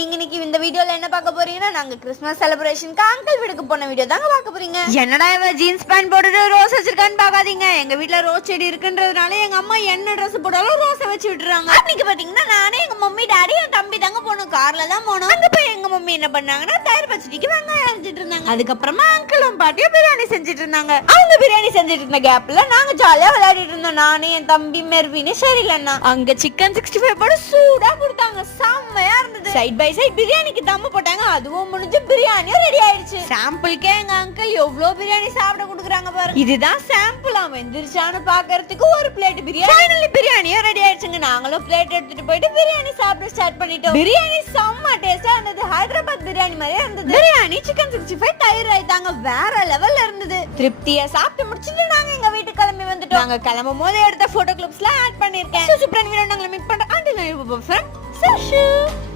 நீங்க இன்னைக்கு இந்த வீடியோல என்ன பார்க்க போறீங்கன்னா நாங்க கிறிஸ்மஸ் செலிப்ரேஷனுக்கு அங்கிள் வீட்டுக்கு போன வீடியோ தாங்க பார்க்க போறீங்க. என்னடா இவ ஜீன்ஸ் பேண்ட் போட்டுட்டு ரோஸ் வச்சிருக்கான்னு பாக்காதீங்க. எங்க வீட்ல ரோஸ் செடி இருக்குன்றதுனால எங்க அம்மா என்ன ட்ரெஸ் போட்டாலும் ரோஸை வச்சு விட்டுறாங்க. அன்னைக்கு பாத்தீங்கன்னா நானே எங்க மம்மி டாடி என் தம்பி தாங்க போனோம். கார்ல தான் போனோம். அங்க போய் எங்க மம்மி என்ன பண்ணாங்கன்னா தயிர் பச்சடிக்கு வெங்காயம் அரைச்சிட்டு இருந்தாங்க. அதுக்கப்புறமா அங்கிளும் பாட்டியும் பிரியாணி செஞ்சுட்டு இருந்தாங்க. அவங்க பிரியாணி செஞ்சுட்டு இருந்த கேப்ல நாங்க ஜாலியா விளையாடிட்டு இருந்தோம். நானே என் தம்பி மெர்வின் ஷெரிலன்னா. அங்க சிக்கன் 65 போட்டு சூடா கொடுத்தாங்க. செம்மையா இருந்தது. சைட் பை சைட் பிரியாணிக்கு தம்மு போட்டாங்க. அதுவும் முடிஞ்சு பிரியாணியும் ரெடி ஆயிடுச்சு. சாம்பிளுக்கே எங்க அங்கிள் எவ்வளவு பிரியாணி சாப்பிட கொடுக்குறாங்க பாருங்க. இதுதான் சாம்பிள். அவன் எந்திரிச்சான்னு பாக்குறதுக்கு ஒரு பிளேட் பிரியாணி. ஃபைனலி பிரியாணியும் ரெடி ஆயிடுச்சுங்க. நாங்களும் பிளேட் எடுத்துட்டு போயிட்டு பிரியாணி சாப்பிட ஸ்டார்ட் பண்ணிட்டோம். பிரியாணி செம்ம டேஸ்டா இருந்தது. ஹைதராபாத் பிரியாணி மாதிரியே இருந்தது. பிரியாணி சிக்கன் 65 தயிர் ரைத்தாங்க வேற லெவல்ல இருந்தது. திருப்தியா சாப்பிட்டு முடிச்சிட்டு நாங்க எங்க வீட்டுக்கு கிளம்பி வந்துட்டோம். நாங்க கிளம்பும் போது எடுத்த போட்டோ கிளிப்ஸ்லாம் ஆட் பண்ணிருக்கேன். சூப்பரான வீடியோ நாங்க மீட் பண்றோம். Until next time, friend.